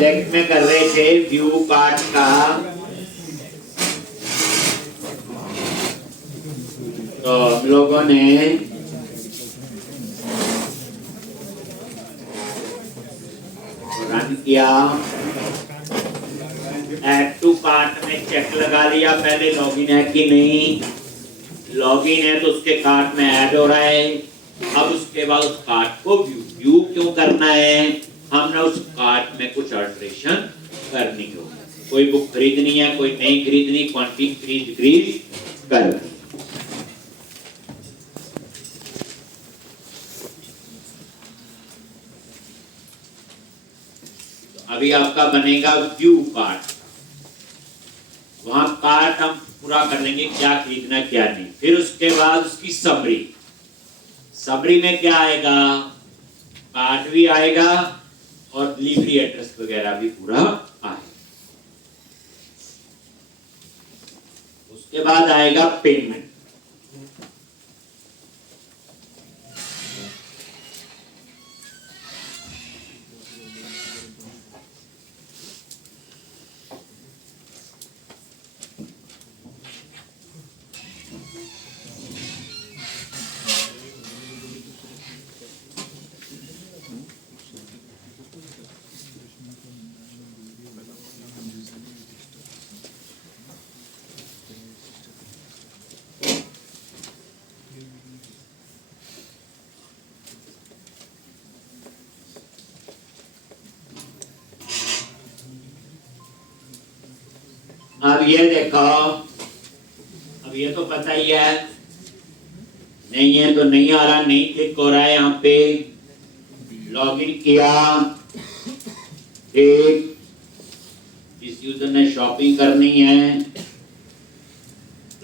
Project में कर रहे थे व्यू कार्ट का, तो हम लोगों ने रन किया, ऐड टू कार्ट में चेक लगा लिया पहले लॉगिन है कि नहीं। लॉगिन है तो उसके कार्ट में ऐड हो रहा है। अब उसके बाद उस कार्ट को व्यू क्यों करना है, हमने उस कार्ट में कुछ अल्टरेशन करनी होगी। कोई बुक खरीदनी है, कोई नहीं खरीदनी, क्वांटिटी डिक्रीज करनी। अभी आपका बनेगा व्यू कार्ट, वहां कार्ट हम पूरा कर लेंगे क्या खरीदना क्या नहीं। फिर उसके बाद उसकी समरी, समरी में क्या आएगा, कार्ट भी आएगा और डिलीवरी एड्रेस वगैरह भी पूरा आएगा। उसके बाद आएगा पेमेंट। अब ये देखो, अब ये तो पता ही है, नहीं है तो नहीं आ रहा, नहीं क्लिक हो रहा है। यहाँ पे लॉगिन किया, एक जिस यूजर ने शॉपिंग करनी है,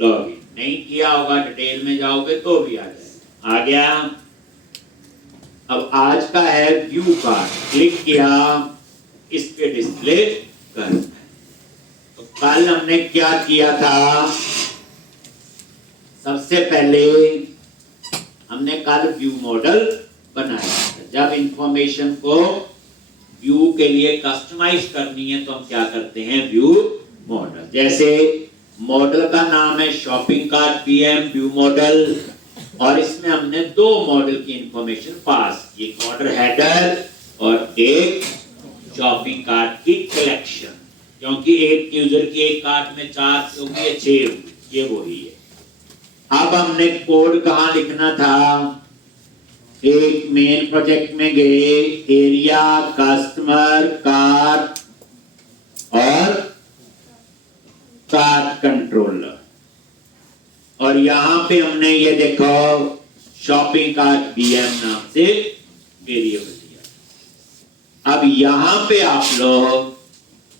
लॉगिन नहीं किया होगा, डिटेल में जाओगे तो भी आ जाएगा, आ गया। अब आज का है व्यू कार्ड, क्लिक किया, इस पे डिस्प्ले करना है। तो कल हमने क्या किया था, सबसे पहले हमने कल व्यू मॉडल बनाया। जब इंफॉर्मेशन को व्यू के लिए कस्टमाइज करनी है तो हम क्या करते हैं, व्यू मॉडल। जैसे मॉडल का नाम है shopping cart PM view model, और इसमें हमने दो मॉडल की इंफॉर्मेशन पास की, एक ऑर्डर हेडर और एक शॉपिंग कार्ट की कलेक्शन, क्योंकि एक यूजर की एक कार्ट में 4 होगी या 6 होगी, ये वही है। अब हमने कोड कहां लिखना था, एक मेन प्रोजेक्ट में गए, एरिया, कस्टमर, कार्ट और कार्ट कंट्रोलर, और यहां पे हमने ये देखो शॉपिंग कार्ट बीएम नाम से वेरिएबल दिया। अब यहां पे आप लोग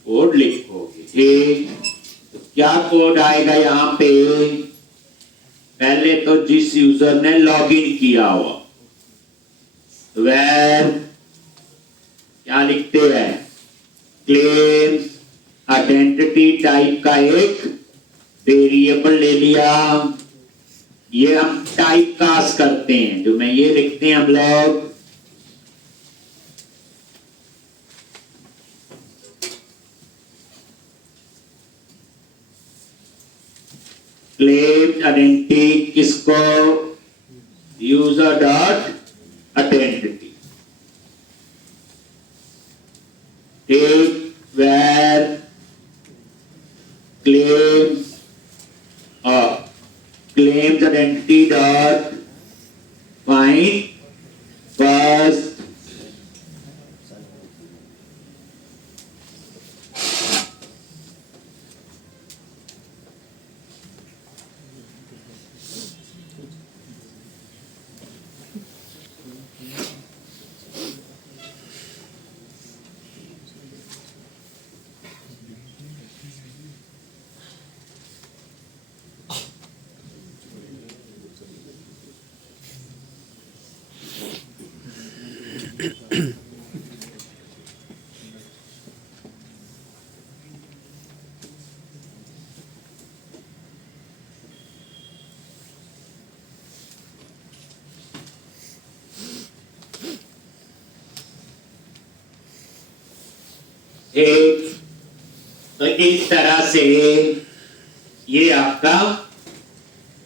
कोड लिखोगे, ठीक, तो क्या कोड आएगा यहां पे, पहले तो जिस यूजर ने लॉगिन किया हुआ, वेर क्या लिखते हैं, क्लेम्स आइडेंटिटी टाइप का एक वेरिएबल ले लिया, ये हम टाइप कास्ट करते हैं, जो मैं ये लिखते हैं हम लोग, क्लेम आइडेंटिटी किसको, user dot identity, take where claims claims identity dot find first ठीक, तो इस तरह से ये आपका,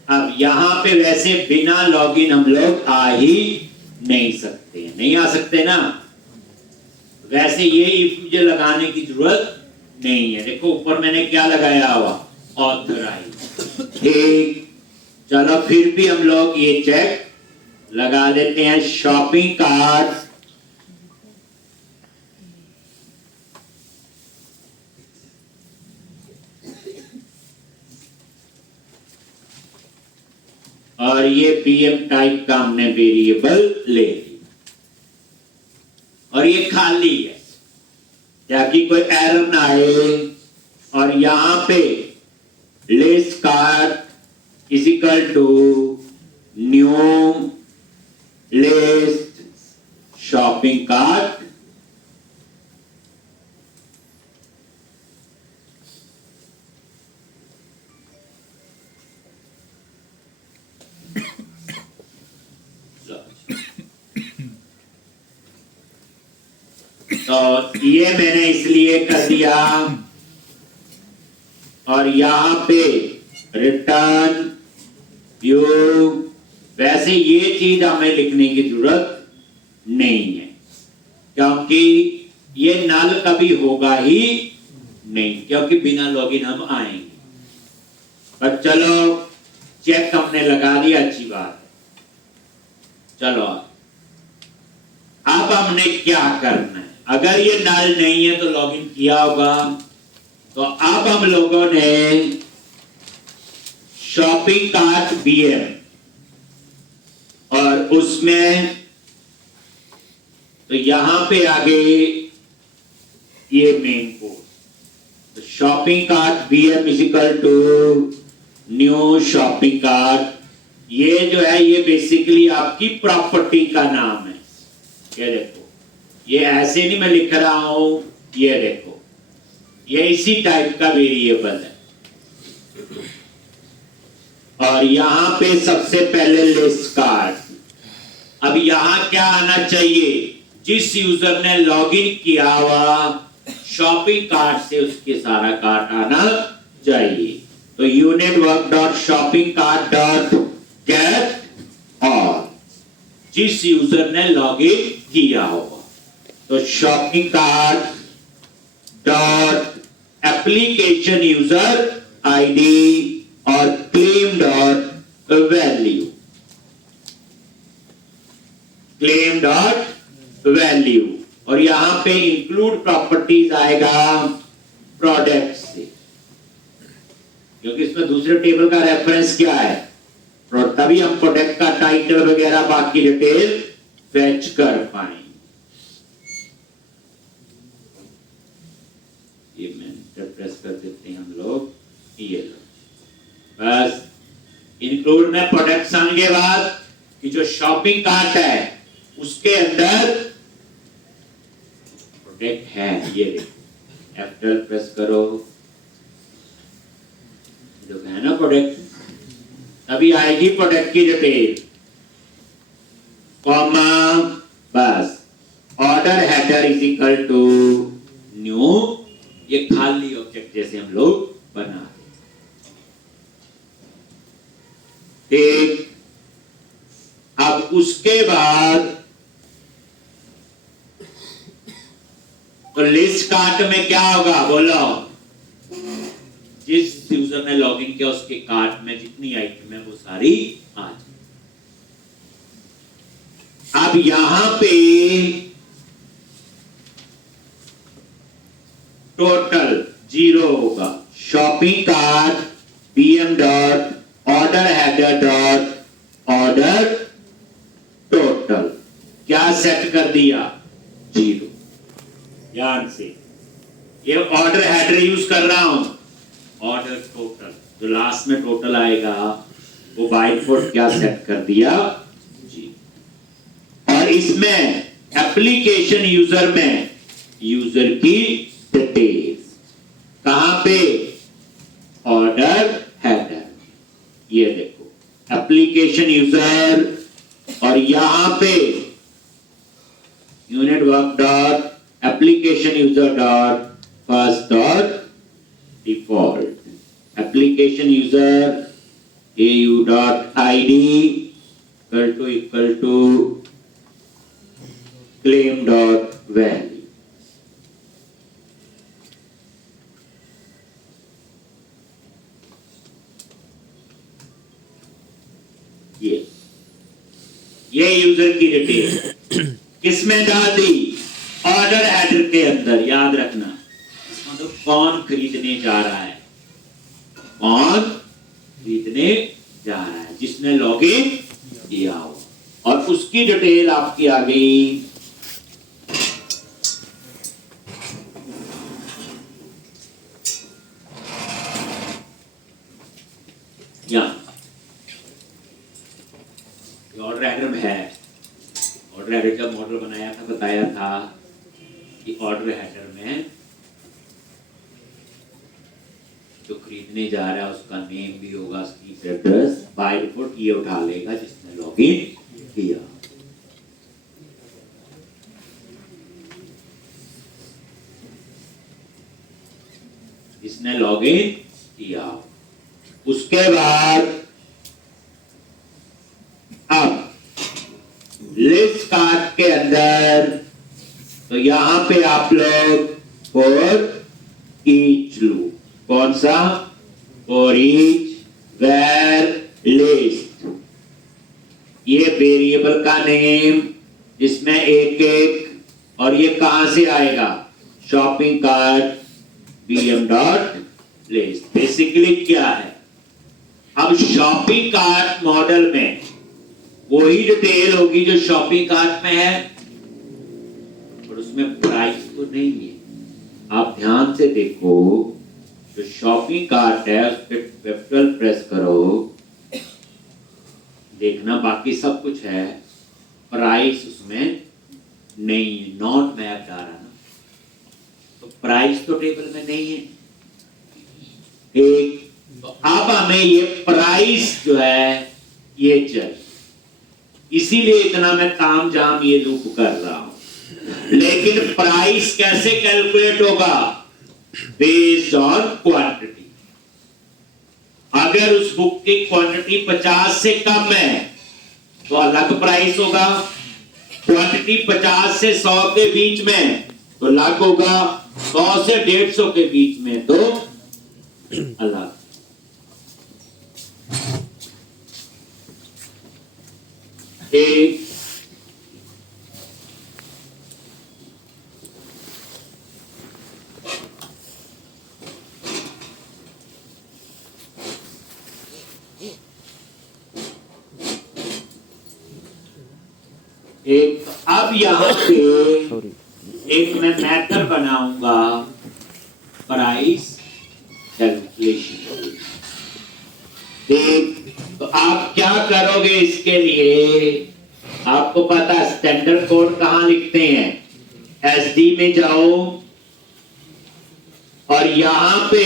अब यहां पे वैसे बिना लॉगिन हम लोग आ ही नहीं सकते, नहीं आ सकते ना, वैसे ये इफ मुझे लगाने की जरूरत नहीं है। देखो ऊपर मैंने क्या लगाया हुआ, ऑथराइज। ठीक, चलो फिर भी हम लोग ये चेक लगा लेते हैं। शॉपिंग कार्ट और ये पीएम टाइप का हमने वेरिएबल ले लिया और ये खाली है ताकि कोई एरर ना आए। और यहां पे list card is equal to new list shopping cart, तो ये मैंने इसलिए कर दिया। और यहां पे रिटर्न व्यू, वैसे ये चीज हमें लिखने की जरूरत नहीं है क्योंकि ये नल कभी होगा ही नहीं, क्योंकि बिना लॉगिन हम आएंगे। पर चलो चेक हमने लगा दिया, अच्छी बात है। चलो अब हमने क्या करना है, अगर ये नल नहीं है तो लॉगिन किया होगा, तो अब हम लोगों ने शॉपिंग कार्ट बीएम और उसमें तो यहां पे आगे ये मेन कोड, तो shopping cart BM is equal to new shopping cart. ये जो है ये बेसिकली आपकी प्रॉपर्टी का नाम है। ये देखो, ये ऐसे नहीं मैं लिख रहा हूं, ये देखो ये इसी टाइप का वेरिएबल है। और यहां पे सबसे पहले लिस्ट कार्ड, अब यहां क्या आना चाहिए, जिस यूजर ने लॉगिन किया हुआ शॉपिंग कार्ट से उसके सारा कार्ट आना चाहिए। तो unit work dot shopping cart dot get और जिस यूजर ने लॉगिन किया होगा, तो shopping cart dot application user ID और claim dot value, claim dot value. और यहां पे इंक्लूड प्रॉपर्टीज आएगा प्रोडक्ट से, क्योंकि इसमें दूसरे टेबल का रेफरेंस क्या है, तभी हम प्रोडक्ट का टाइटल वगैरह बाकी डिटेल फेच कर पाएंगे। ये मैं प्रेस कर देते हैं हम लोग, ये लो बस इंक्लूड में प्रोडक्शन के बाद कि जो शॉपिंग कार्ट है उसके अंदर प्रोडक्ट है, ये देखो F12 प्रेस करो, जो है ना प्रोडक्ट, तभी आएगी प्रोडक्ट की डिटेल, कॉमा बस order header is equal to new, ये खाली ऑब्जेक्ट जैसे हम लोग बना ठीक। अब उसके बाद तो लिस्ट कार्ट में क्या होगा बोलो, जिस यूजर ने लॉगिन किया उसके कार्ट में जितनी आइटम है वो सारी आ जाए। अब यहां पे टोटल 0 होगा, shopping cart PM dot order header dot order total, क्या सेट कर दिया 0। ध्यान से ये ऑर्डर हेडर यूज कर रहा हूं, ऑर्डर टोटल जो लास्ट में टोटल आएगा वो बाय डिफॉल्ट क्या सेट कर दिया 0। और इसमें एप्लीकेशन यूजर में यूजर की डिटेल्स कहां पे, ऑर्डर हेडर, ये देखो एप्लीकेशन यूजर, और यहां पे unit work dot application user dot first dot default. Application user AU dot ID equal to claim dot value. ये यूजर की डिटेल किसमें डाल दी? ऑर्डर हेडर के अंदर। याद रखना, मतलब कौन खरीदने जा रहा है, कौन खरीदने जा रहा है, जिसने लॉगिन किया हो, और उसकी डिटेल आपकी आ गई। ऑर्डर हेडर में है। ऑर्डर हेडर का मॉडल बनाया था, बताया था कि ऑर्डर हेडर में जो खरीदने जा रहा है उसका नेम भी होगा, स्ट्रीट एड्रेस। बाय डिफॉल्ट ये उठा लेगा जिसने लॉगिन किया। जिसने लॉगिन किया। उसके बाद अब लिस्ट कार्ड के अंदर तो यहां पे आप लोग फॉर ईच लूप, कौन सा? फॉर ईच वेयर लिस्ट, ये वेरिएबल का नेम जिसमें एक एक, और ये कहां से आएगा? Shopping cart bm dot list. Basically क्या है, अब शॉपिंग कार्ट मॉडल में वही डिटेल होगी जो शॉपिंग कार्ट में है, और उसमें प्राइस तो नहीं है। आप ध्यान से देखो, जो शॉपिंग कार्ट है उस पर कैपिटल प्रेस करो, देखना बाकी सब कुछ है, प्राइस उसमें नहीं है, नॉट मैप आ रहा ना, तो प्राइस तो टेबल में नहीं है। एक तो अब हमें ये प्राइस जो है ये चाहिए, इसीलिए इतना मैं ताम जाम ये लूप कर रहा हूं। लेकिन प्राइस कैसे कैलकुलेट होगा? Based on quantity. अगर उस बुक की क्वांटिटी 50 से कम है तो अलग प्राइस होगा, क्वांटिटी 50 से 100 के बीच में तो अलग होगा, 100 से 150 के बीच में तो अलग। एक अब यहां पे एक मैं मेथड बनाऊंगा प्राइस कैलकुलेशन। तो आप क्या करोगे इसके लिए? आपको पता है स्टैंडर्ड कोड कहां लिखते हैं? एसडी में जाओ और यहां पे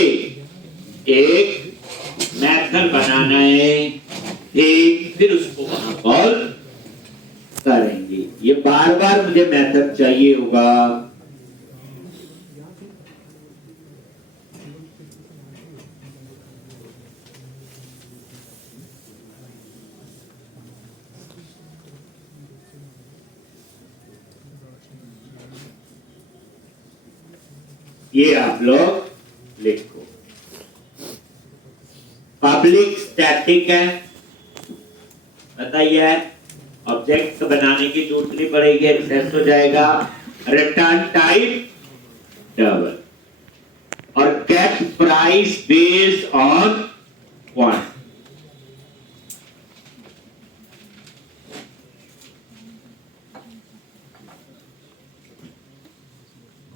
एक मेथड बनाना है, एक फिर उसको वहां कॉल करेंगे। ये बार बार मुझे मेथड चाहिए होगा। ये आप लोग लिखो। पब्लिक स्टैटिक है, बताइए, ऑब्जेक्ट बनाने की जरूरत नहीं पड़ेगी, एक्सेस हो जाएगा। रिटर्न टाइप डबल, और get price based on quantity.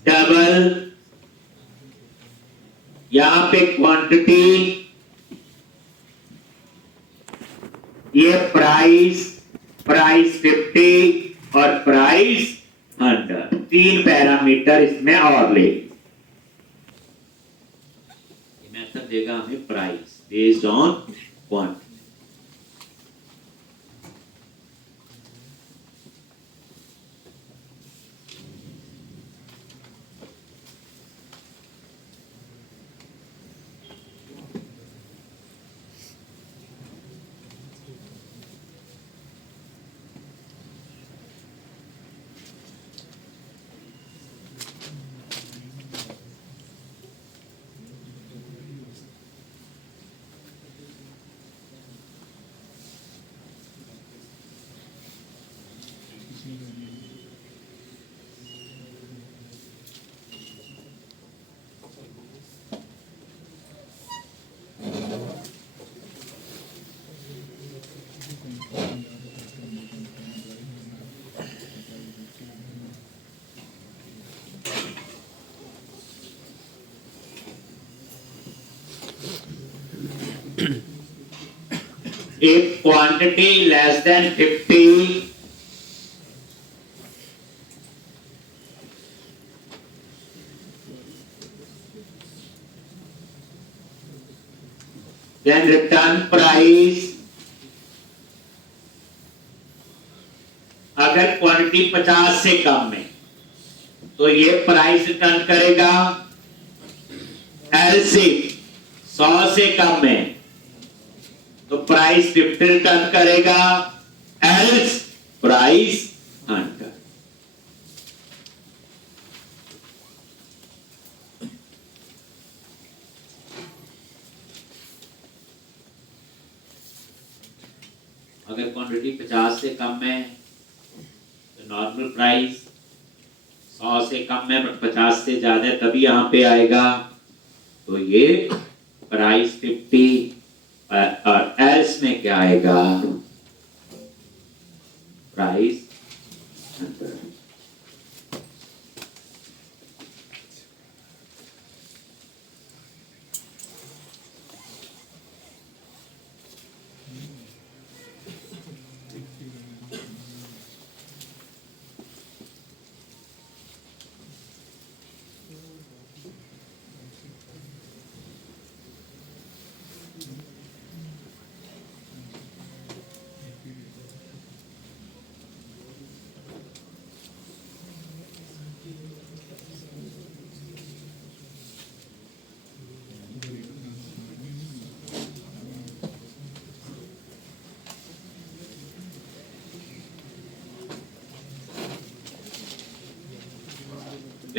Double, यहां पे क्वांटिटी, ये प्राइस, प्राइस 50 और प्राइस 100, 3 पैरामीटर इसमें और ले। मेथड देगा हमें price based on quantity. if quantity less than 50, then return price, अगर क्वांटिटी 50 से कम में तो ये प्राइस रिटर्न करेगा। एलसी 100 से कम में तो प्राइस 50 रिटर्न करेगा, एल्स प्राइस 100। अगर क्वांटिटी 50 से कम में तो नॉर्मल प्राइस, 100 से कम में बट 50 से ज्यादा तभी यहां पे आएगा, तो ये प्राइस 50 और एल्स में क्या आएगा, प्राइस 100।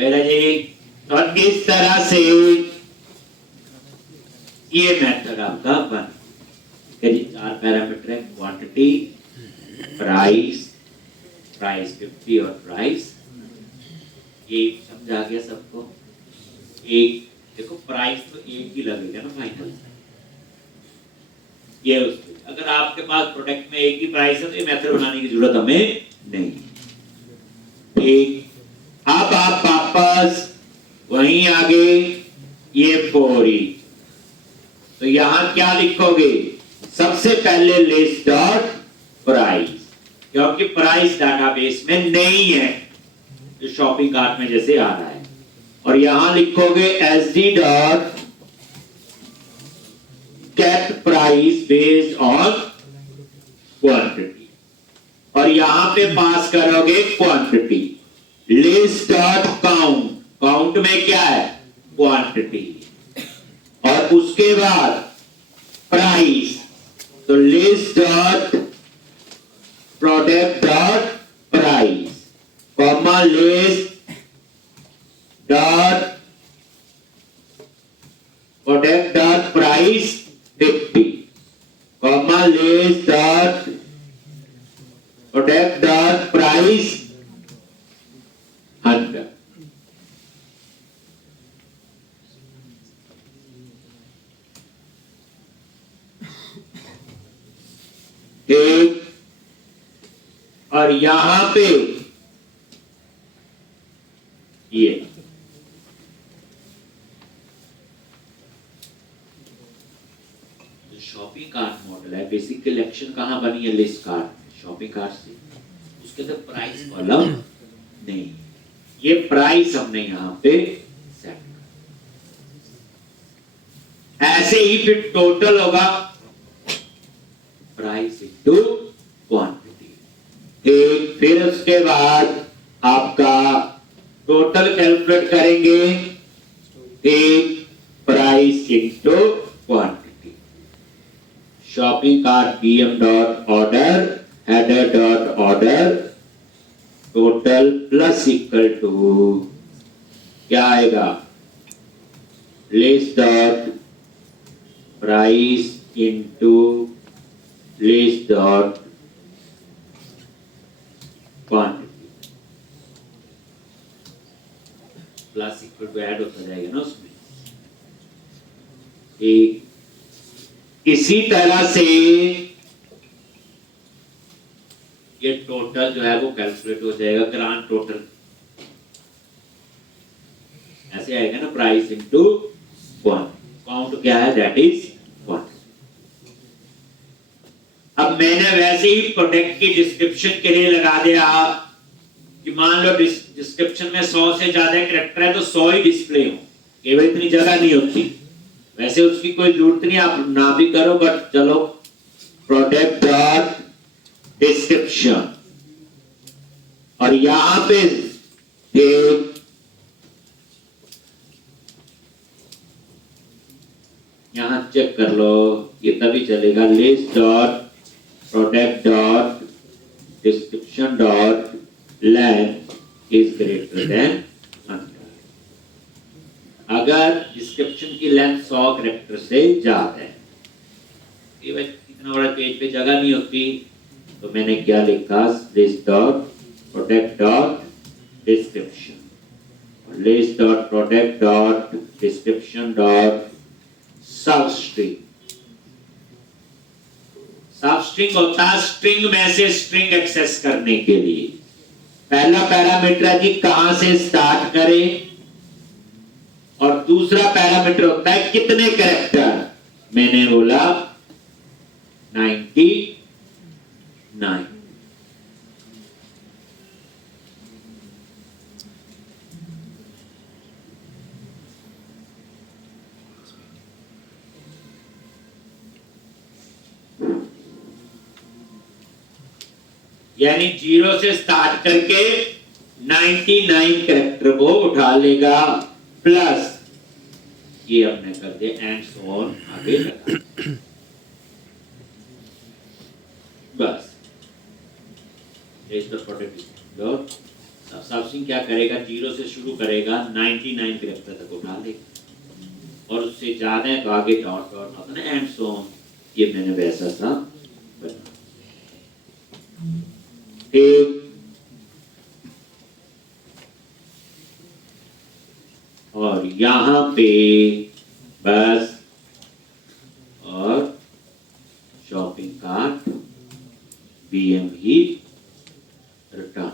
जी तो इस तरह से ये मेथड आपका बन जी। 4 पैरामीटर है, क्वांटिटी, प्राइस, प्राइस 50 और प्राइस। ये समझ आ गया सबको? एक देखो प्राइस तो एक ही लगेगा ना फाइनल, ये उसके अगर आपके पास प्रोडक्ट में एक ही प्राइस है तो ये मेथड बनाने की जरूरत हमें नहीं। ठीक, अब आप वापस वहीं आगे ये 4E, तो यहां क्या लिखोगे? सबसे पहले लिस्ट डॉट प्राइस, क्योंकि प्राइस डाटाबेस में नहीं है, जो शॉपिंग कार्ट में जैसे आ रहा है, और यहां लिखोगे SD dot gate price based on quantity, और यहां पे पास करोगे quantity. List dot count, count में क्या है? क्वांटिटी, और उसके बाद प्राइस, तो list dot product dot price, comma list dot product dot price 50, comma list dot product dot price 100। ठीक, और यहां पे ये शॉपिंग कार्ट मॉडल है, बेसिक कलेक्शन कहां बनी है? लिस्ट कार्ट, शॉपिंग कार्ट से। उसके अंदर प्राइस कॉलम नहीं, ये प्राइस हमने यहां पे सेट, ऐसे ही फिर टोटल होगा प्राइस इनटू क्वांटिटी। ठीक, फिर उसके बाद आपका टोटल कैलकुलेट करेंगे, एक price into quantity. Shopping cart BM dot order, header dot order, total plus equal to क्या आएगा? List dot price into list dot quantity, plus equal to add होता जाएगा ना उसमें। एक इसी तरह से ये टोटल जो है वो कैलकुलेट हो जाएगा, ग्रांड टोटल ऐसे आएगा ना, प्राइस इनटू क्वांट, काउंट क्या है? That is quant. अब मैंने वैसे ही प्रोडक्ट की डिस्क्रिप्शन के लिए लगा दिया कि मान लो डिस्क्रिप्शन में 100 से ज्यादा कैरेक्टर है तो 100 ही डिस्प्ले हो, केवल इतनी जगह नहीं होती। वैसे उसकी कोई जरूरत नहीं, आप ना भी करो, बट चलो प्रोडक्ट डॉट डिस्क्रिप्शन, और यहां पे यहां चेक कर लो, ये तभी चलेगा। List dot product dot description dot length is greater than 100। अगर डिस्क्रिप्शन की लेंथ 100 कैरेक्टर से ज्यादा है, इतना बड़ा पेज पे जगह नहीं होती, तो मैंने क्या लिखा, list dot product dot description, list dot product dot description dot सब स्ट्रिंग। सब स्ट्रिंग होता है स्ट्रिंग में से स्ट्रिंग एक्सेस करने के लिए। पहला पैरामीटर है कि कहां से स्टार्ट करें, और दूसरा पैरामीटर होता है कितने कैरेक्टर। मैंने बोला 99। यानी 0 से स्टार्ट करके 99 कैरेक्टर वो उठा लेगा, प्लस ये हमने कर दिया एंड सो ऑन आगे लगा। बस सबसिंग क्या करेगा, 0 से शुरू करेगा, 99 कैरेक्टर तक उठा लेगा, और उससे ज्यादा है तो आगे डॉट डॉट होता है एंड सो ऑन। ये मैंने वैसा सा बना। और यहां पे बस और शॉपिंग कार्ट बीएम ही रिटर्न।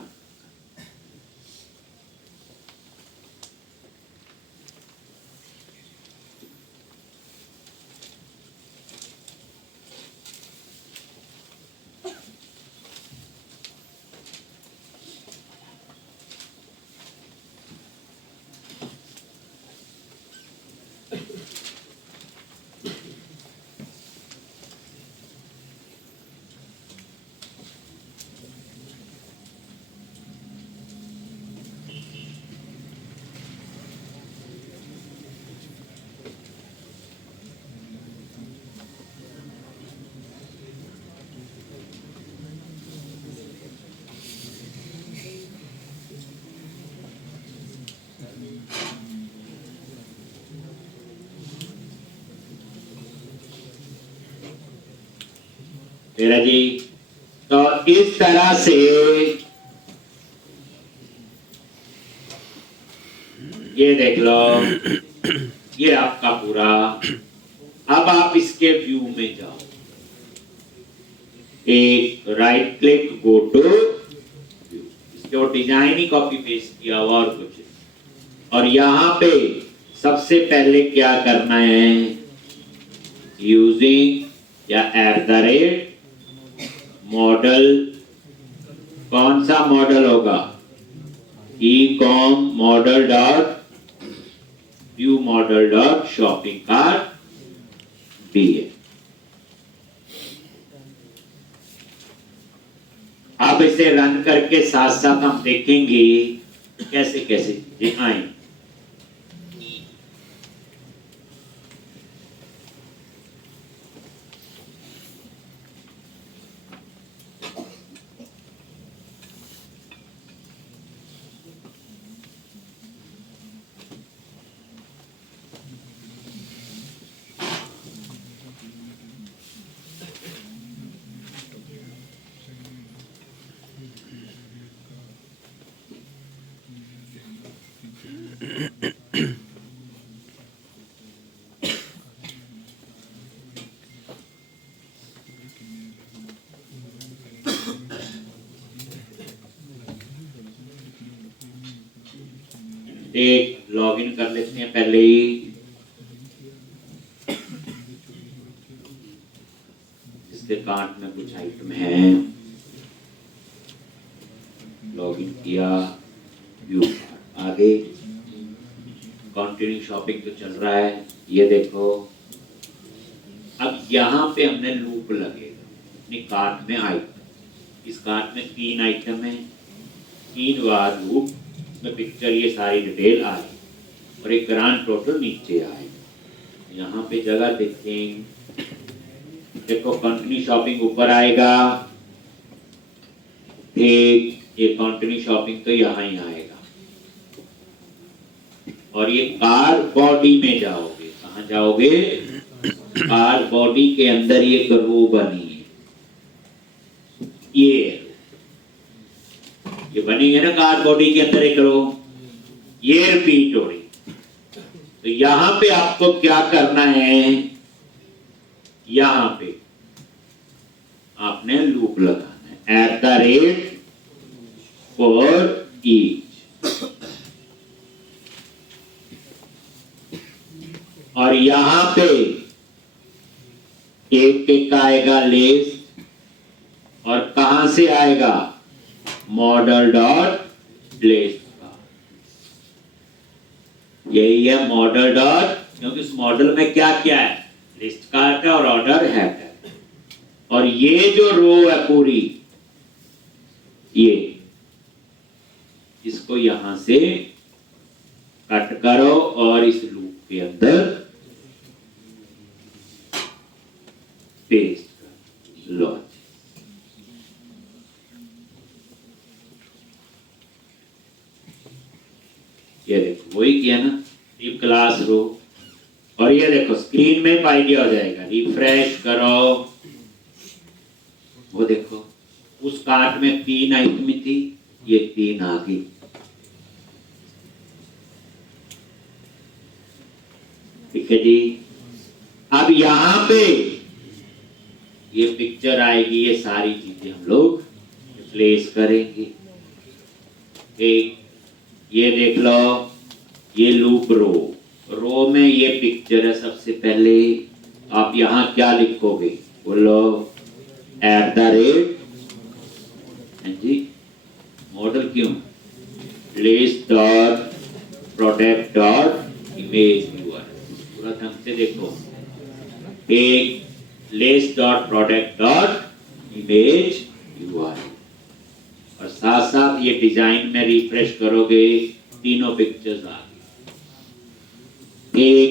मेरा जी, तो इस तरह से ये देख लो, ये आपका पूरा। अब आप इसके व्यू में जाओ, एक right click go to view, इसके वो डिजाइन ही कॉपी पेस्ट किया हुआ और कुछ। और यहां पे सबसे पहले क्या करना है, यूजिंग या @ मॉडल। कौन सा मॉडल होगा, ecom model dot view model dot shopping cart BA। अब इसे रन करके साथ साथ हम देखेंगे कैसे कैसे चीजें आएंगी। एक लॉगिन कर लेते हैं पहले ही। इसके कार्ट में कुछ आइटम है, लॉगिन किया, व्यू कार्ट, आगे कंटिन्यू शॉपिंग तो चल रहा है, ये देखो। अब यहाँ पे हमने लूप लगेगा अपनी कार्ट में आइटम, इस कार्ट में 3 आइटम है, 3 बार लूप में पिक्चर ये सारी डिटेल आए और एक ग्रांड टोटल नीचे आए। यहाँ पे जगह देखें, देखो कंटिन्यू शॉपिंग ऊपर आएगा, एक ये कंटिन्यू शॉपिंग तो यहाँ ही आएगा, और ये कार बॉडी में जाओगे, कहाँ जाओगे? कार बॉडी के अंदर ये रो बनी है, ये बनेंगे ना कार बॉडी के अंदर एक रो, ये रिपीट हो रही। तो यहां पे आपको क्या करना है, यहां पे आपने लूप लगाना है @ फॉर ईच, और यहां पे एक आएगा लेस, और कहां से आएगा? मॉडल डॉट लेस का, यही है मॉडल डॉट, क्योंकि इस मॉडल में क्या क्या है? लिस्ट कार्ट है और ऑर्डर है, और ये जो रो है पूरी, ये इसको यहां से कट करो और इस लूप के अंदर पेस्ट कर लो। ये देखो वही किया ना, लीव क्लास रो, और ये देखो स्क्रीन में आइडिया हो जाएगा, रिफ्रेश करो, वो देखो उस कार्ट में 3 आइटम थी, ये 3 आ गई। ठीक है जी। अब यहां पे ये पिक्चर आएगी, ये सारी चीजें हम लोग रिप्लेस करेंगे। एक ये देख लो, ये लूप रो में ये पिक्चर है। सबसे पहले आप यहां क्या लिखोगे? बोलो @ जी, मॉडल क्यों? List dot product dot image viewer, पूरा ढंग से देखो, एक list dot product dot image viewer, और साथ साथ ये डिजाइन में रिफ्रेश करोगे, तीनों पिक्चर्स आ गई। एक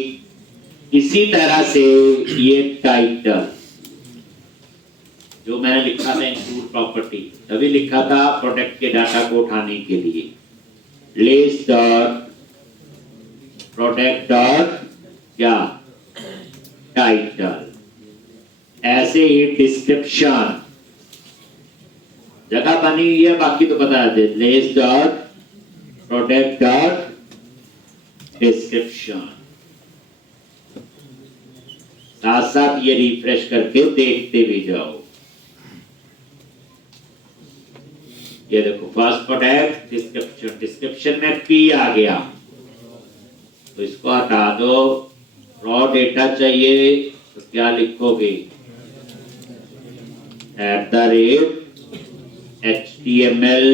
इसी तरह से ये टाइटल जो मैंने लिखा था इंक्लूड प्रॉपर्टी, तभी लिखा था प्रोडक्ट के डाटा को उठाने के लिए, लिस्ट डॉट प्रोडक्ट डॉट क्या टाइटल, ऐसे ही डिस्क्रिप्शन जगह बनी हुई है, बाकी तो बता दे, list dot product dot description, साथ साथ ये रिफ्रेश करके देखते भी जाओ। ये देखो फर्स्ट प्रोडक्ट डिस्क्रिप्शन, डिस्क्रिप्शन में P आ गया, तो इसको हटा दो। रॉ डेटा चाहिए तो क्या लिखोगे? @HTML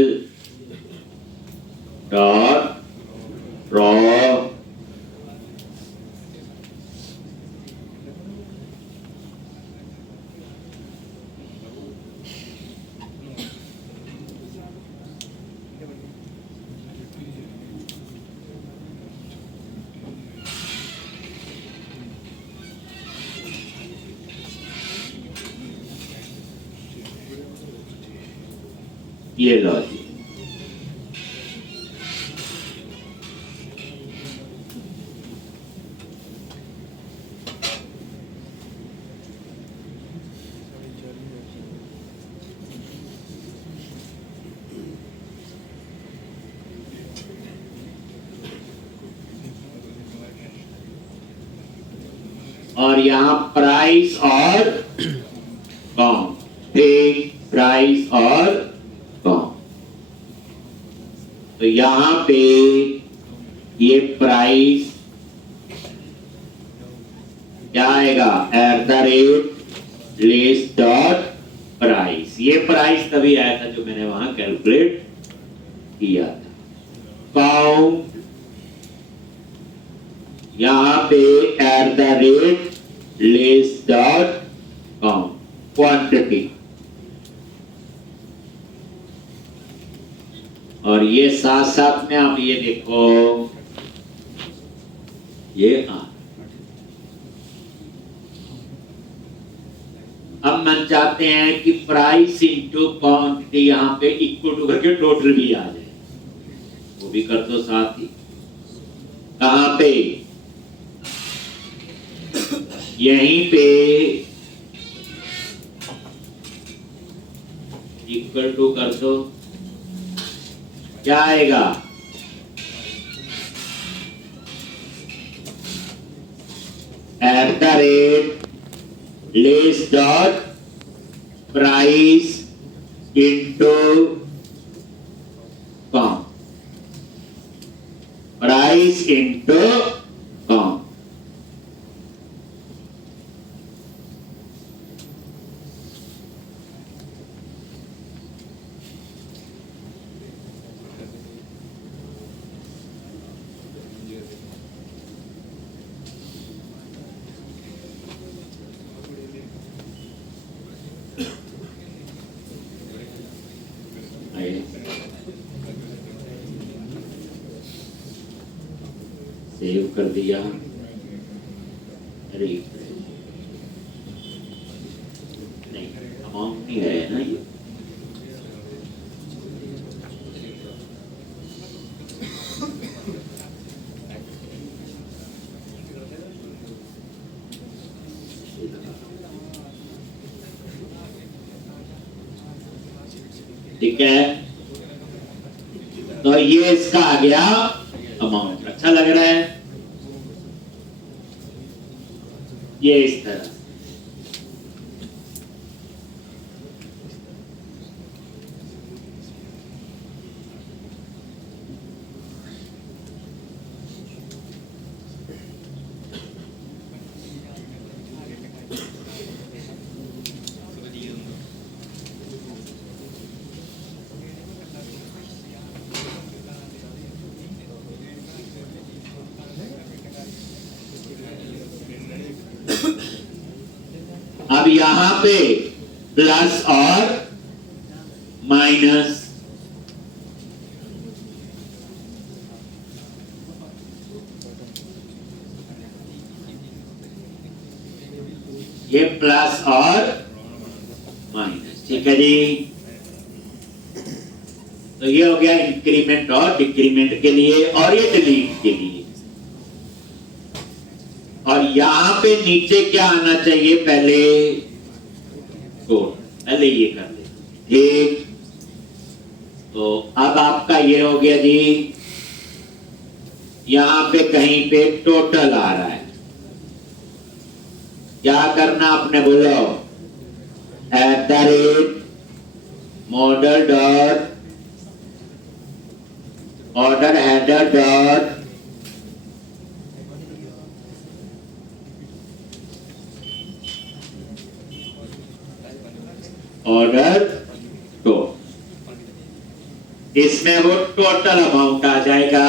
डॉट रॉ ये लो जी। और यहाँ प्राइस और कॉम, प्राइस और कॉम, तो यहाँ पे ये प्राइस क्या आएगा? @ लिस्ट डॉट प्राइस, ये प्राइस तभी आया था जो मैंने वहां कैलकुलेट किया था। काउंट, यहां पे eight the rate less dot count, quantity, और ये साथ साथ में आप ये देखो ये अब मन चाहते हैं कि प्राइस इंटू क्वांटिटी यहां पे इक्वल टू करके टोटल भी आ जाए, वो भी कर दो साथ ही। कहां पे? यहीं पे इक्वल टू कर दो, क्या आएगा? Eight the rate less dot price into count, price into count. Save कर दिया, नहीं अमाउंट नहीं है ना ये, ठीक है। तो ये इसका आ गया अमाउंट, अच्छा लग रहा है ये इस तरह। अब यहां पे प्लस और माइनस, ये प्लस और माइनस, ठीक है जी। तो ये हो गया इंक्रीमेंट और डिक्रीमेंट के लिए, और ये डिलीट के लिए। और यहां पे नीचे क्या आना चाहिए? पहले पहले ये कर ले, ठीक। तो अब आपका ये हो गया जी, यहां पे कहीं पे टोटल आ रहा है, क्या करना आपने? बोलो at the rate model dot order header dot order to, इसमें वो टोटल अमाउंट आ जाएगा।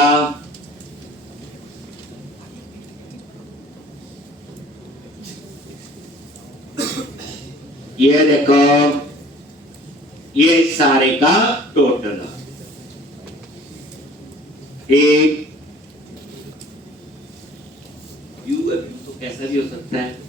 ये देखो ये सारे का टोटल है, एक व्यू तो कैसा भी हो सकता है।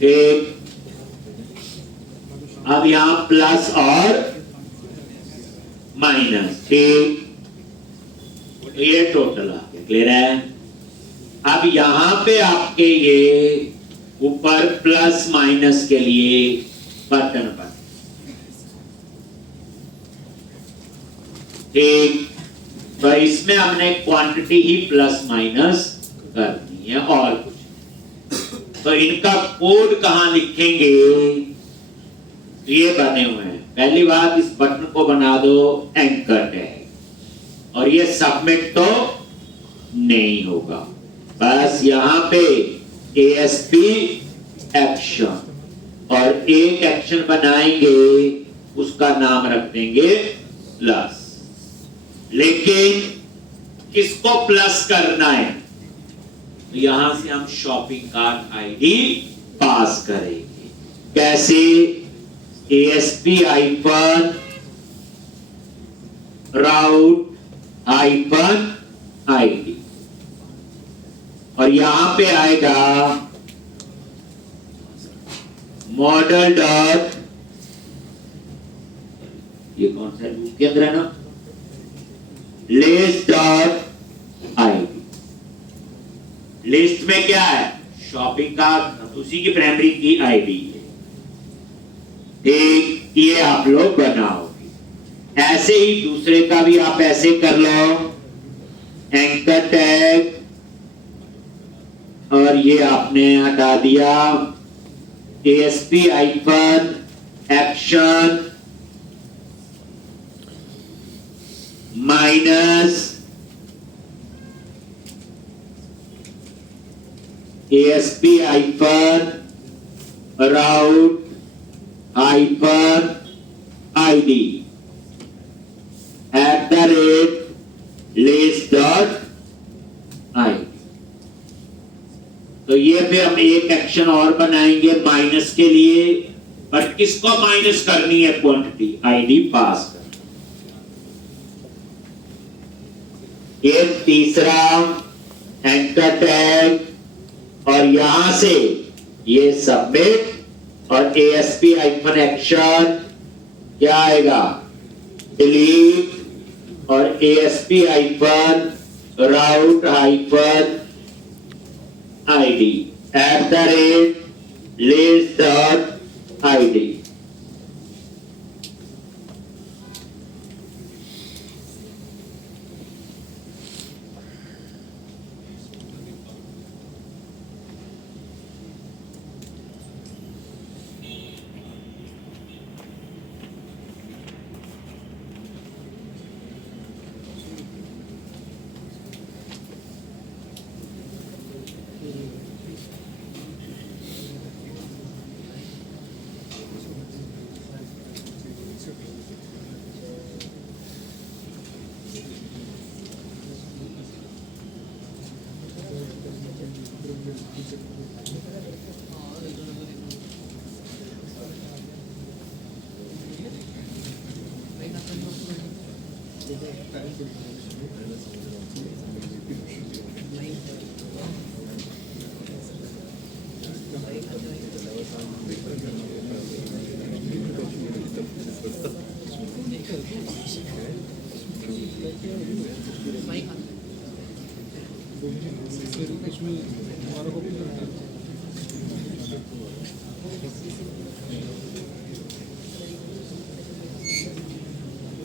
ठीक, अब यहां प्लस और माइनस, ठीक, ये टोटल आ गया, क्लियर है। अब यहां पे आपके ये ऊपर प्लस माइनस के लिए बटन पर, ठीक, तो इसमें हमने क्वांटिटी ही प्लस माइनस करनी है और कुछ। तो इनका कोड कहां लिखेंगे, ये बने हुए हैं। पहली बात, इस बटन को बना दो एंकर टैग, और ये सबमिट तो नहीं होगा, बस यहां पे ASP एक्शन, और एक एक्शन बनाएंगे उसका नाम रख देंगे प्लस। लेकिन किसको प्लस करना है, तो यहां से हम शॉपिंग कार्ट आईडी पास करेंगे। कैसे, ASP hyphen route hyphen ID, और यहां पे आएगा मॉडल डॉट, ये कौन सा लूप के अंदर है ना, लिस्ट डॉट आईडी। लिस्ट में क्या है, शॉपिंग कार्ट, उसी की प्राइमरी की आईडी है, ठीक, ये आप लोग बनाओगे। ऐसे ही दूसरे का भी आप ऐसे कर लो, एंकर टैग, और ये आपने हटा दिया ASP hyphen action minus ASP hyphen route hyphen ID @ list dot ID. तो ये फिर हम एक एक्शन और बनाएंगे माइनस के लिए, पर किसको माइनस करनी है, क्वांटिटी आईडी पास कर। ये तीसरा एंकर टैग, और यहां से ये सबमिट, और ASP हाइफन एक्शन क्या आएगा, डिलीट, और ASP hyphen route hyphen ID @ list dot ID.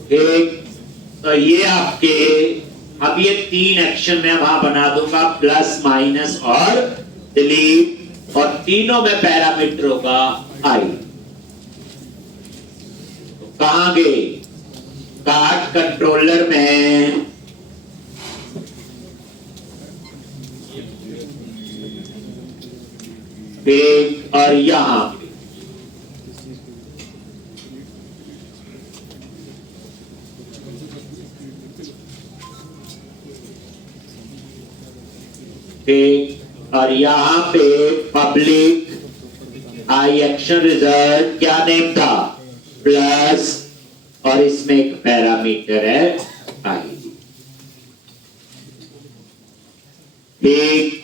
ठीक, तो ये आपके, अब ये 3 एक्शन मैं वहां बना दूंगा, प्लस माइनस और डिलीट, और तीनों में पैरामीटर होगा आई। तो कहां गए, कार्ट कंट्रोलर में एक, और यहां ठीक, और यहां पे पब्लिक, आई एक्शन रिजल्ट क्या नेम था, प्लस और इसमें एक पैरामीटर है आईडी। ठीक,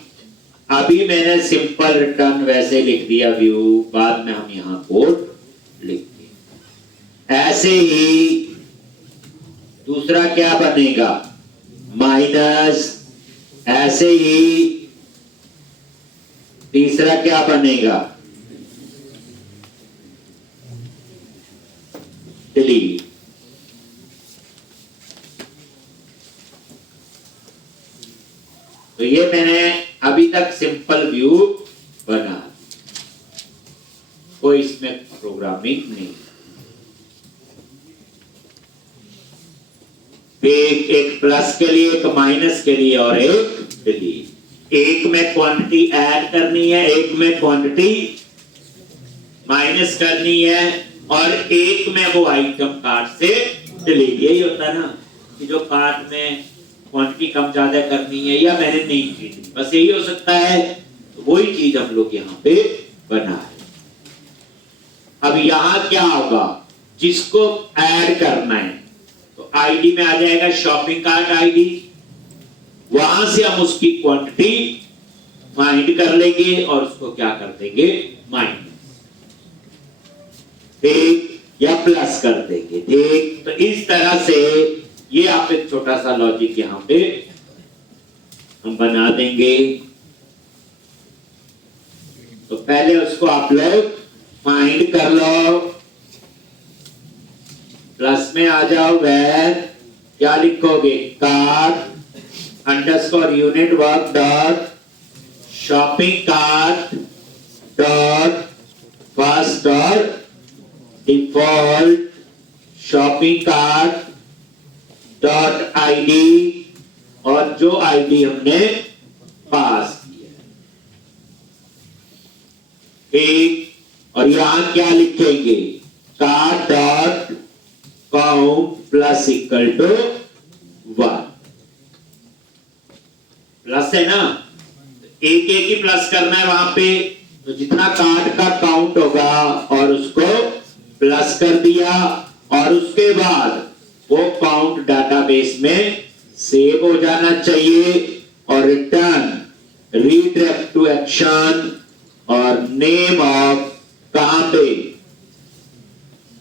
अभी मैंने सिंपल रिटर्न वैसे लिख दिया व्यू, बाद में हम यहां कोड लिखते। ऐसे ही दूसरा क्या बनेगा, माइनस। ऐसे ही तीसरा क्या बनेगा, डिलीट। तो ये मैंने अभी तक सिंपल व्यू बना, कोई इसमें प्रोग्रामिंग नहीं। एक प्लस के लिए, एक माइनस के लिए और एक डिलीट। एक में क्वांटिटी ऐड करनी है, एक में क्वांटिटी माइनस करनी है, और एक में वो आइटम कार्ट से डिलीट। यही होता है ना कि जो कार्ट में क्वांटिटी कम ज्यादा करनी है या मैंने नहीं की, बस यही हो सकता है। तो वही चीज हम लोग यहाँ पे बना है। अब यहां क्या होगा, जिसको ऐड करना है तो आईडी में आ जाएगा शॉपिंग कार्ट आईडी, वहां से हम उसकी क्वांटिटी फाइंड कर लेंगे और उसको क्या कर देंगे, माइनस, ठीक, या प्लस कर देंगे। ठीक, तो इस तरह से ये आप एक छोटा सा लॉजिक यहां पे हम बना देंगे। तो पहले उसको आप लोग फाइंड कर लो, प्लस में आ जाओ, वेर क्या लिखोगे, cart underscore unit work dot shopping cart dot first dot default shopping cart dot ID, और जो आईडी हमने पास किया, ठीक। और यहां क्या लिखेंगे, cart dot count plus equal to 1। Plus है ना, एक एक ही प्लस करना है वहां पे, तो जितना कार्ड का काउंट होगा और उसको प्लस कर दिया, और उसके बाद वो काउंट डाटाबेस में सेव हो जाना चाहिए, और रिटर्न रीडायरेक्ट टू एक्शन और नेम ऑफ कहां पे,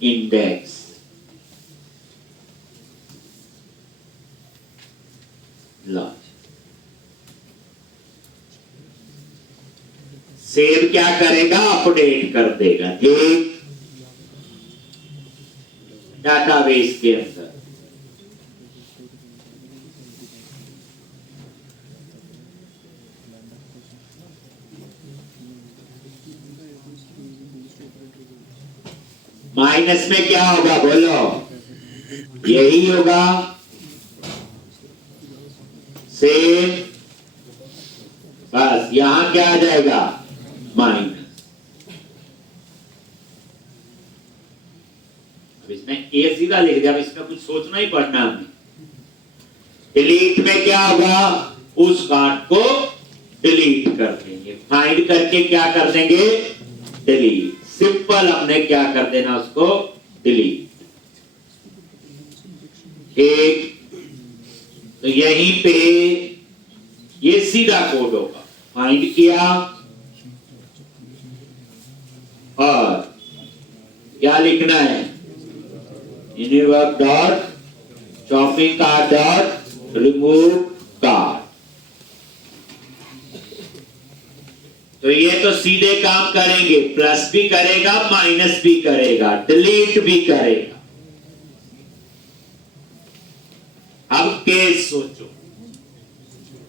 इंडेक्स। सेव क्या करेगा, अपडेट कर देगा, ठीक, डाटाबेस के अंदर। माइनस में क्या होगा बोलो, यही होगा, सेव, बस यहां क्या आ जाएगा, माइनस। अब इसमें ए सीधा लिख दिया, अब इसमें कुछ सोचना ही पड़ना हमें। डिलीट में क्या होगा, उस कार्ड को डिलीट कर देंगे, फाइंड करके क्या कर देंगे, डिलीट। सिंपल, हमने क्या कर देना, उसको डिलीट, ठीक। तो यहीं पे ये सीधा कोड होगा, फाइंड किया और क्या लिखना है, unit work dot shopping cart dot remove cart. तो ये तो सीधे काम करेंगे, प्लस भी करेगा, माइनस भी करेगा, डिलीट भी करेगा। अब केस सोचो,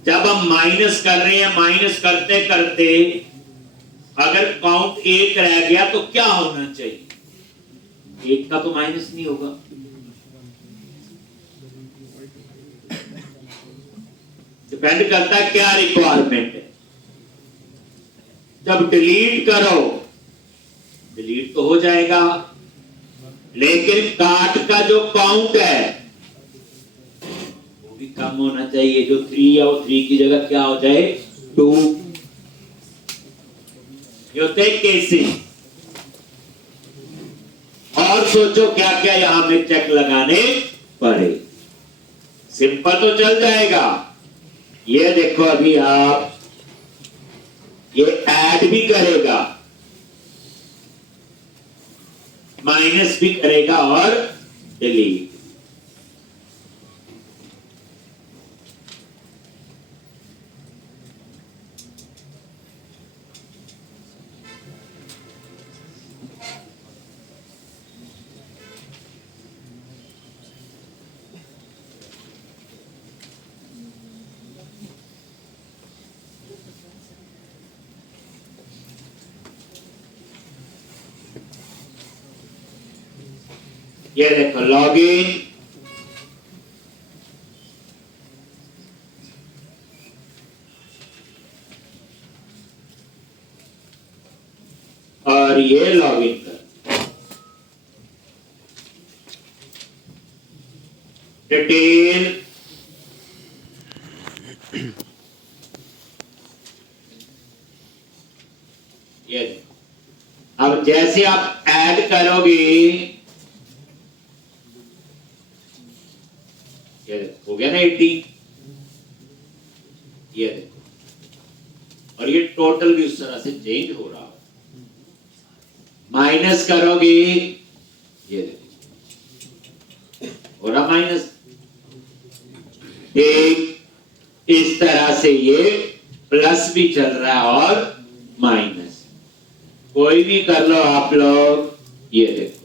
जब हम माइनस कर रहे हैं, माइनस करते करते अगर काउंट एक रह गया तो क्या होना चाहिए, एक का तो माइनस नहीं होगा। डिपेंड करता है क्या रिक्वायरमेंट है। जब डिलीट करो, डिलीट तो हो जाएगा, लेकिन कार्ट का जो काउंट है वो भी कम होना चाहिए। जो 3 या 3 की जगह क्या हो जाए, 2। ये होते हैं केसेस। और और सोचो क्या क्या यहां में चेक लगाने पड़े। सिंपल तो चल जाएगा। ये देखो अभी आप ये ऐड भी करेगा, माइनस भी करेगा और डिलीट। ये देखो लॉगिन, और ये लॉगिन कर, डिटेल, ये देखो। अब जैसे आप ऐड करोगे, हो गया ना 80, ये देखो। और ये टोटल भी उस तरह से चेंज हो रहा है। माइनस करोगे, ये देखो हो रहा माइनस। एक इस तरह से ये प्लस भी चल रहा है और माइनस, कोई भी कर लो आप लोग। ये देखो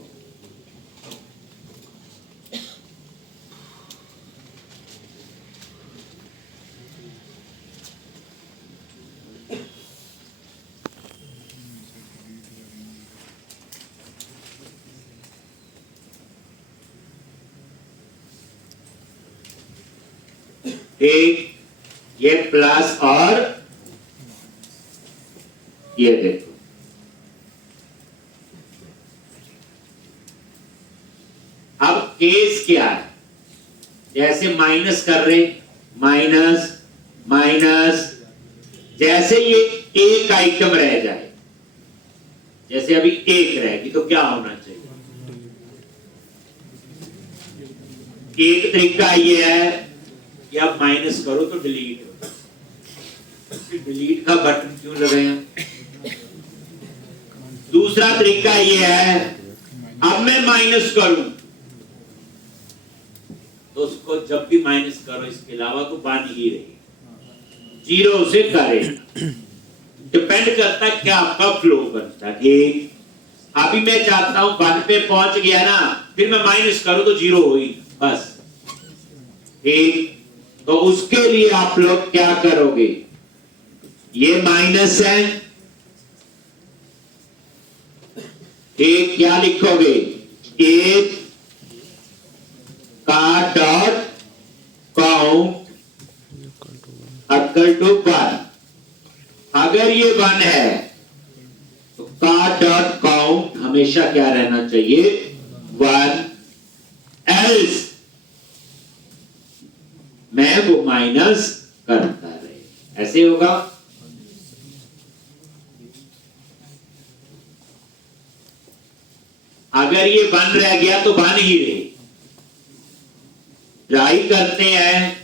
एक, ये प्लस और ये देखो। अब केस क्या है, जैसे माइनस कर रहे, माइनस माइनस, जैसे ये एक आइटम रह जाए, जैसे अभी एक रहेगी तो क्या होना चाहिए। एक तरीका ये है कि आप माइनस करो तो डिलीट हो, डिलीट का बटन क्यों लगाया। दूसरा तरीका ये है, अब मैं माइनस करूं तो उसको जब भी माइनस करो इसके अलावा तो बन ही रही, जीरो से करे। डिपेंड करता है क्या आपका फ्लो बनता है। ठीक, अभी मैं चाहता हूं 1 पे पहुंच गया ना, फिर मैं माइनस करूं तो जीरो हुई बस। ठीक, तो उसके लिए आप लोग क्या करोगे, ये माइनस है, एक क्या लिखोगे, एक का डॉट काउंट इक्वल टू 1। अगर ये 1 है तो का डॉट काउंट हमेशा क्या रहना चाहिए, 1, एल्स मैं वो माइनस करता रहे। ऐसे होगा। अगर ये 1 रह गया तो बन ही रहे। ट्राई करते हैं।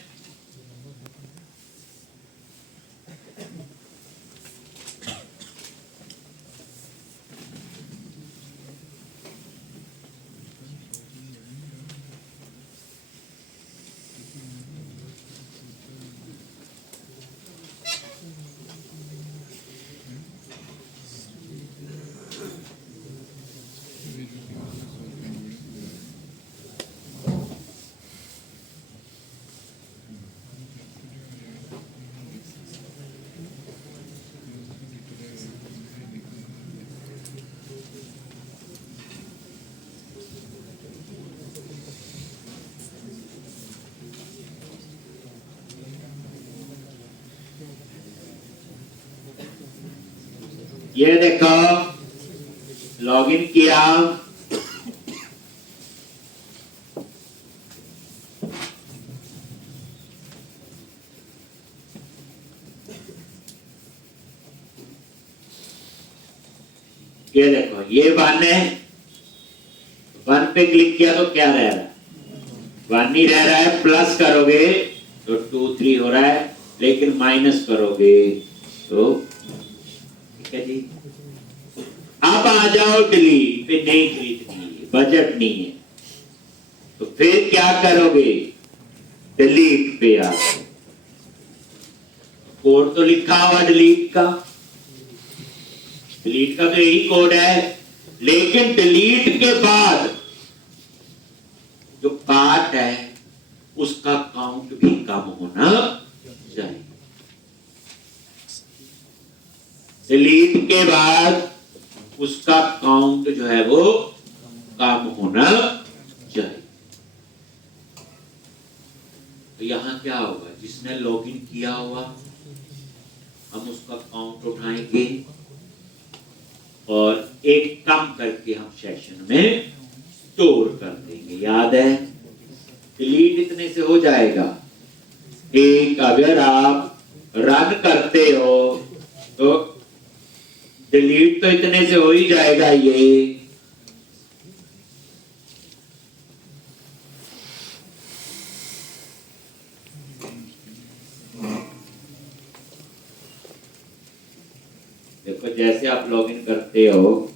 ये देखो लॉगिन किया, ये देखो ये 1 है, 1 पे क्लिक किया तो क्या रह रहा है, 1 ही रह रहा है। प्लस करोगे तो 2 3 हो रहा है, लेकिन माइनस करोगे तो ठीक है जी। अब आ जाओ डिलीट पे, नहीं खरीदनी है, बजट नहीं है, तो फिर क्या करोगे, डिलीट पे आ, कोड तो लिखा हुआ डिलीट का, डिलीट का तो यही कोड है, लेकिन डिलीट के बाद जो कार्ट है उसका काउंट भी कम होना चाहिए। डिलीट के बाद उसका काउंट जो है वो कम होना चाहिए। तो यहां क्या होगा, जिसने लॉगिन किया हुआ हम उसका काउंट उठाएंगे और एक कम करके हम सेशन में स्टोर कर देंगे। याद है, डिलीट इतने से हो जाएगा। एक अगर आप रन करते हो तो डिलीट तो इतने से हो ही जाएगा। ये देखो, जैसे आप लॉगिन करते हो,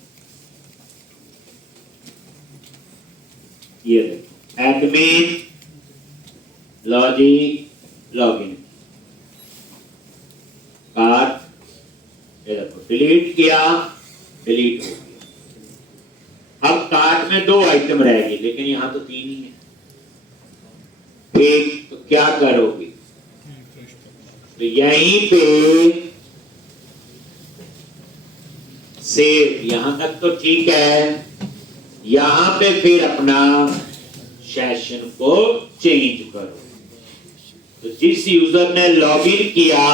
ये देखो एडमिन लॉजिक लॉगिन कार्ट, ये देखो डिलीट किया, डिलीट हो गया। अब कार्ट में 2 आइटम रहेगी, लेकिन यहां तो 3 ही है। ठीक, तो क्या करोगे, तो यहीं पे सेव, यहां तक तो ठीक है। यहां पे फिर अपना सेशन को चेंज करो। तो जिस यूजर ने लॉगिन किया,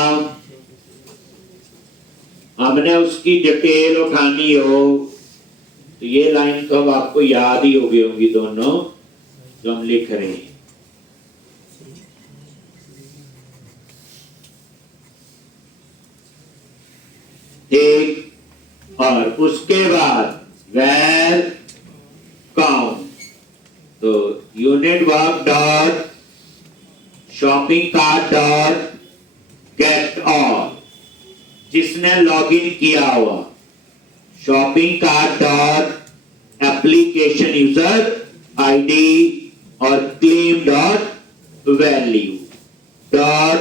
हमने उसकी डिटेल उठानी हो, तो ये लाइन तो अब आपको याद ही हो गई होंगी दोनों जो हम लिख रहे हैं। ठीक, और उसके बाद where count, तो unit work dot shopping cart dot get all, जिसने लॉगिन किया हुआ, shopping cart dot application user ID और claim dot value dot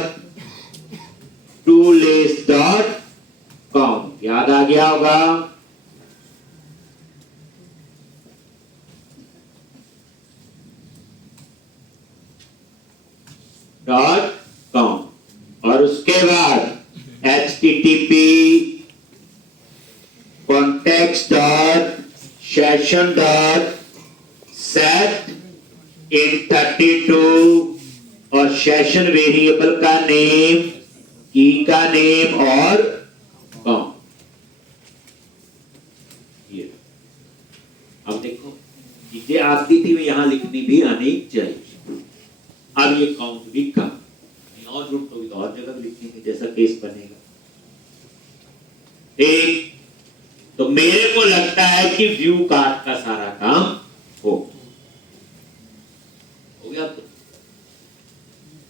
to list dot count. याद आ गया होगा। डॉट काउंट, और उसके बाद http context dot session dot set in 32 और सेशन वेरिएबल का नेम, की का नेम और काउंट। ये अब देखो, चीजें आती थी, यहां लिखनी भी आनी चाहिए। अब ये काउंट भी कम, और जरूरत होगी तो और जगह लिखेंगे, जैसा केस बनेगा। एक तो मेरे को लगता है कि व्यू कार्ट का सारा काम हो गया। तो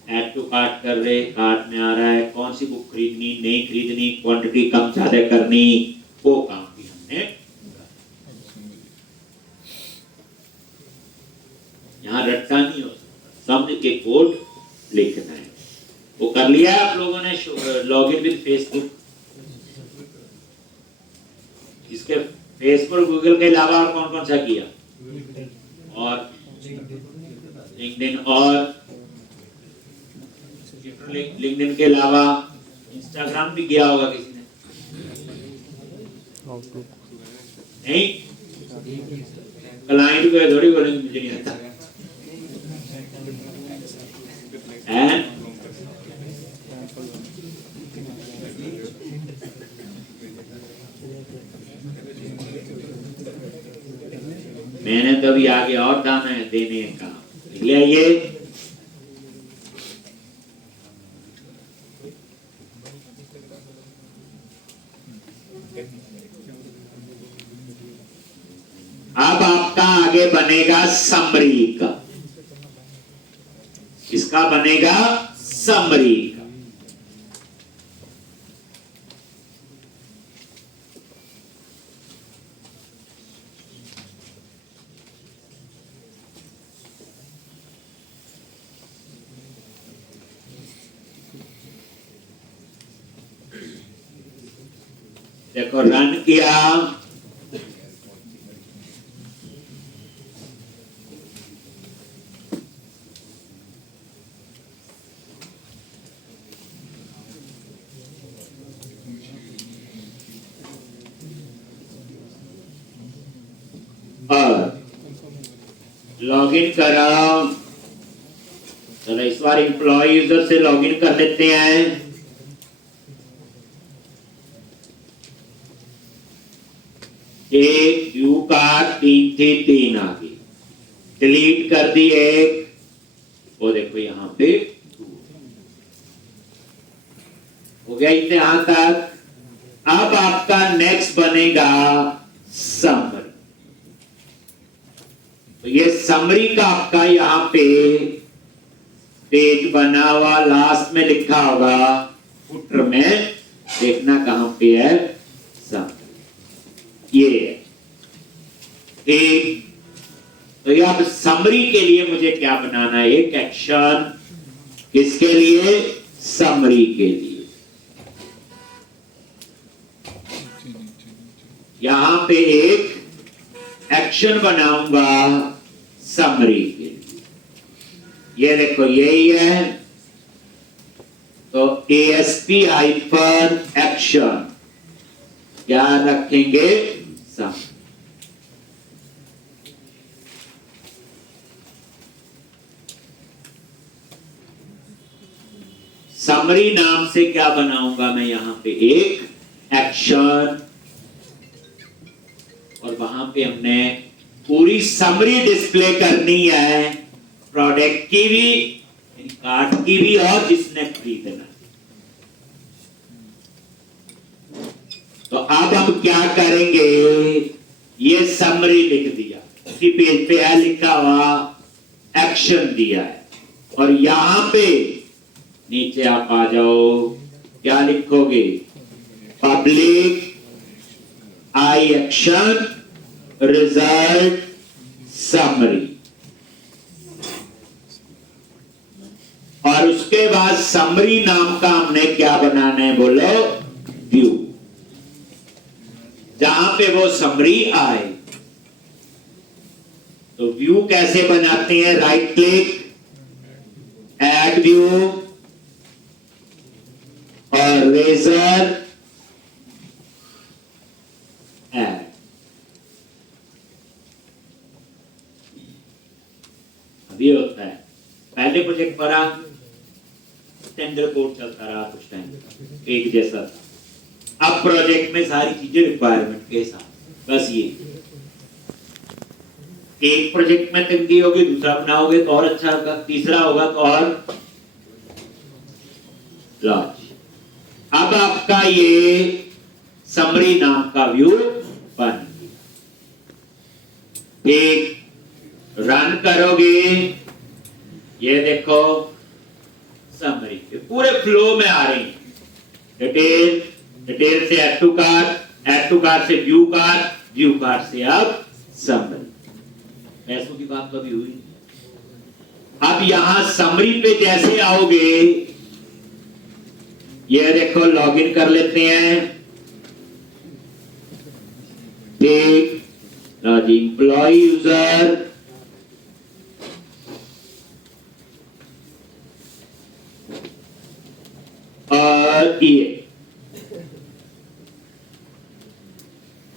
ऐड टू कार्ट कर रहे, कार्ट में आ रहा है, कौन सी बुक खरीदनी नहीं खरीदनी, क्वांटिटी कम ज्यादा करनी, वो काम भी हमने यहां रट्टा नहीं हो सकता, समझ के कोड लिखना है। वो कर लिया आप लोगों ने, लॉगिन विद फेसबुक। इसके फेसबुक गूगल के अलावा और कौन कौन सा किया, और लिंक्डइन, और लिंक्डइन के अलावा इंस्टाग्राम भी किया होगा किसी ने, नहीं? क्लाइंट को थोड़ी बोलेंगे मुझे नहीं आता है। मैंने तो अभी आगे और दाना है देने का, लिया ये। अब आपका आगे बनेगा समरी का, इसका बनेगा समरी का। देखो रन किया, और लॉगिन करा। चलो इस बार एम्प्लॉय यूजर से लॉगिन कर लेते हैं। एक व्यू का 3 थे 3 आ गई, डिलीट कर दी एक, वो देखो यहां पे हो गया यहां तक। अब आपका नेक्स्ट बनेगा समरी। तो ये समरी का आपका यहां पे पेज बना हुआ, लास्ट में लिखा होगा फुटर में, देखना कहां पे है समरी, ये एक। तो ये अब समरी के लिए मुझे क्या बनाना है, एक एक्शन, किसके लिए, समरी के लिए। यहां पे एक एक्शन बनाऊंगा समरी के लिए, ये देखो यही है। तो ASP हाइफन एक्शन क्या रखेंगे, समरी। समरी नाम से क्या बनाऊंगा मैं, यहां पे एक एक्शन, और वहां पे हमने पूरी समरी डिस्प्ले करनी है, प्रोडक्ट की भी, कार्ड की भी, और जिसने खरीदना। तो अब हम क्या करेंगे, ये समरी लिख दिया, उसी पेज पे है लिखा हुआ एक्शन दिया है, और यहां पे नीचे आप आ जाओ, क्या लिखोगे, पब्लिक आई एक्शन रिजल्ट समरी, और उसके बाद समरी नाम का हमने क्या बनाना है, बोलो व्यू, जहां पे वो समरी आए। तो व्यू कैसे बनाते हैं, राइट क्लिक, ऐड व्यू, और रेजर ऐड। अब ये होता है, पहले प्रोजेक्ट पर स्टैंडर्ड कोड चलता रहा कुछ टाइम एक जैसा था, अब प्रोजेक्ट में सारी चीजें रिक्वायरमेंट के साथ, बस ये एक प्रोजेक्ट में तंगी होगी, दूसरा बनाओगे तो और अच्छा होगा, तीसरा होगा तो और लार्ज। अब आपका ये समरी नाम का व्यू बन गया। एक रन करोगे, ये देखो समरी के पूरे फ्लो में आ रही है, डिटेल, डिटेल से ऐड टू कार्ड से व्यू कार्ड से अब समरी। पैसों की बात कभी हुई। अब यहां समरी पे जैसे आओगे, ये देखो लॉगिन कर लेते हैं, एक जी एम्प्लॉय यूजर,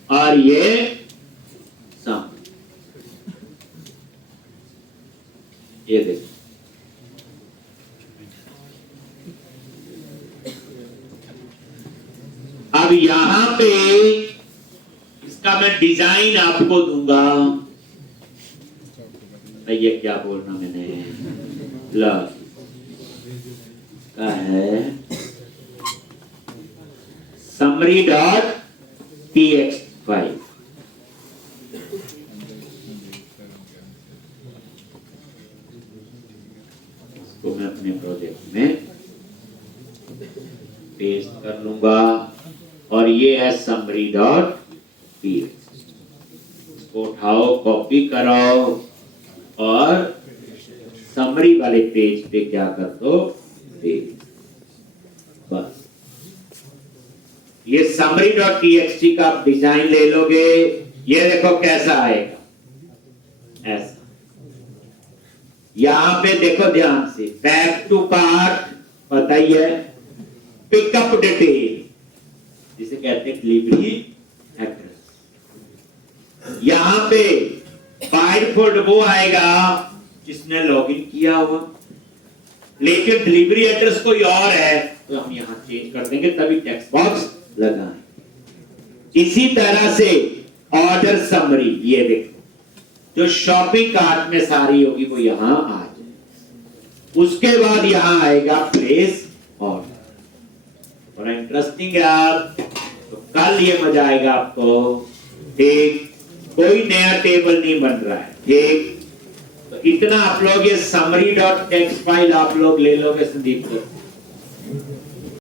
और ये सम, ये देखो अब यहां पे इसका मैं डिजाइन आपको दूंगा। ये क्या बोलना मैंने, का है summary.txt5। इसको मैं अपने प्रोजेक्ट में पेस्ट कर लूंगा और ये है समरी डॉट पीएक्स। इसको उठाओ, कॉपी कराओ और समरी वाले पेज पे क्या कर दो, पेस्ट। बस ये समरी डॉट टीएक्सटी का आप डिजाइन ले लोगे, ये देखो कैसा आएगा, ऐसा। यहां पे देखो ध्यान से, बैक टू पार्ट पता ही है, पिकअप डिटेल जिसे कहते हैं डिलीवरी एड्रेस। यहां पे बाय डिफॉल्ट वो आएगा जिसने लॉगिन किया हुआ, लेकिन डिलीवरी एड्रेस कोई और है तो हम यहां चेंज कर देंगे, तभी टेक्स्ट बॉक्स लगाएं। इसी तरह से ऑर्डर समरी, ये देखो जो शॉपिंग कार्ट में सारी होगी वो यहां आ जाए। उसके बाद यहां आएगा प्लेस ऑर्डर। बड़ा इंटरेस्टिंग है आप, तो कल ये मजा आएगा आपको। ठीक, कोई नया टेबल नहीं बन रहा है। ठीक, तो इतना आप लोग ये समरी डॉट टेक्स्ट फाइल आप लोग ले लोगे संदीप को।